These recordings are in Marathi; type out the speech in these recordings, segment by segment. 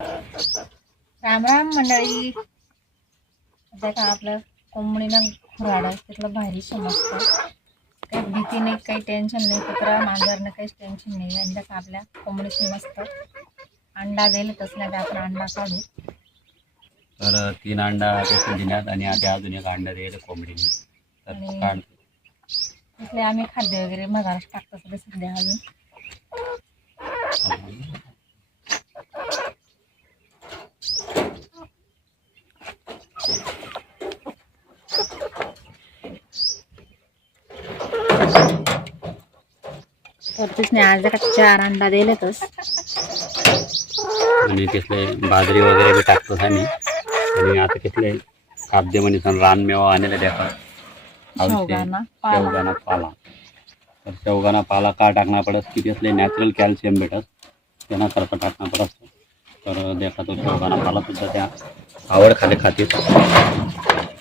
राम राम मंडळी. आता का आपलं कोंबडीनं खुराडा तिथलं भारी समजतं. काही भीती नाही काही टेन्शन नाही कुत्रा मांजरनं काहीच टेन्शन नाही. आणि का आपल्या कोंबडीची मस्त अंडा दिले तसल्या आपण अंडा काढू. तर तीन अंडा त्याच्या दिल्यात आणि आता अजून एक अंडा दिलं कोंबडीने. तर आणि- तिथले आम्ही खाद्य वगैरे मगारच टाकतो सगळे सध्या अजून. आज का चार अंडा दिलेतच आणि तिथले बाजरी वगैरे बी टाकतो आम्ही आणि आता तिथले खाद्य म्हणजे रानमेवा आणले देखा शेवगाणा पाला. तर शेवगाणा पाला का टाकणार पडत? की तिथले नॅचरल कॅल्शियम भेटत. त्यांना करता टाकणार पडत. तर देखा तो शेवगाणा पाला सुद्धा त्या आवड खाले खाते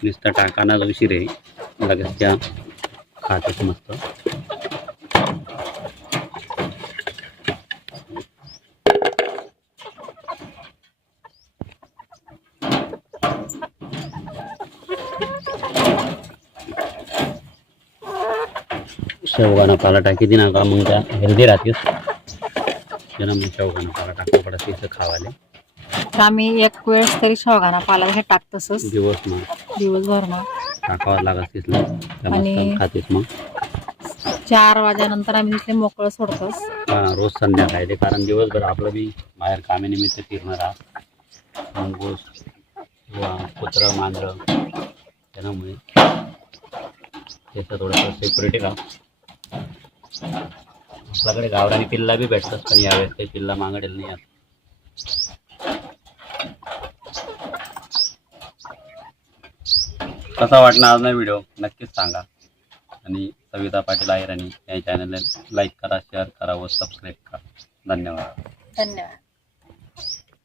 नुसतं टाकाना उशीर आहे. लगेच त्या खातेच मस्त. शेवगाणा पाला टाकी दी ना का मग त्या हेल्दी राहतील त्याला मग शेवगाणा पाला टाकणं पडत तिथं खावाले. आम्ही एक वेळेस तरी शेवगाणा पाला हे टाकतोच दिवस मग दिवसभर मग. टाकावं लागत तिथलं. खातेच मग. चार वाजेनंतर आम्ही तिथले मोकळं सोडतोच. हा, रोज संध्याकाळी ते कारण दिवसभर आपलं बी बाहेर कामानिमित्त फिरणं राहत अंगूस किंवा कुत्रं मांजरं त्याच्यामुळे त्याचं थोडंसं सेक्युरिटी राहत आपल्याकडे गावरानी पिल्ला बी भेटतात पण यावेळेस काही पिल्ला मागडेल नाही कसा वाटणार आज ना व्हिडिओ नक्कीच सांगा. आणि सविता पाटील आहेर आणि या चॅनलला लाईक करा शेअर करा व सबस्क्राईब करा. धन्यवाद. धन्यवाद.